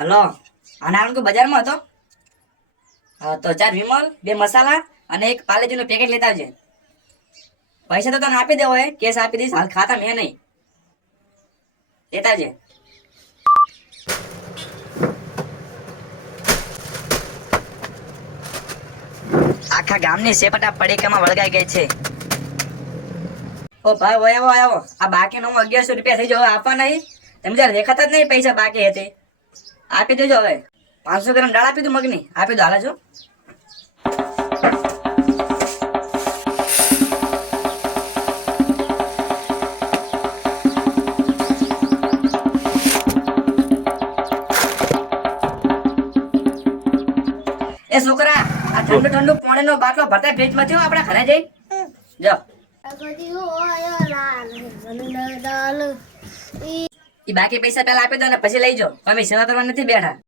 Hello, અને આણંદ બજારમાં હતો. હા, તો 4 વિમલ, 2 મસાલા અને એક પાલેજીનું પેકેટ લેતા આવજે. પૈસા તો તને આપી દેવો, કેસ આપી દઈશ, હાલ ખાતા મેં નહીં. લેતા આવજે. આખા ગામની સેપટા પડીકામાં વળગાઈ ગઈ છે. ઓ ભાઈ, ઓય આવો આવો. આ બાકીનો 1100 રૂપિયા થઈ જાય, આપવા નહીં. તમે જ્યારે દેખાતા જ નહીં પૈસા બાકી હતી. આપી દેજો હવે. 500 ગ્રામ દાળ આપી દો મગની. આપી દો, હાલે છો. એ છોકરા, આ ઠંડુ ઠંડુ પાણીનો બાટલો ભરતા ફ્રીજમાં થયો આપણા ઘરે જઈ. જાઓ. ઈ બાકી પૈસા પહેલા આપી દો ને પછી લઈ જાઓ. અમે સેવા કરવા નથી બેઠા.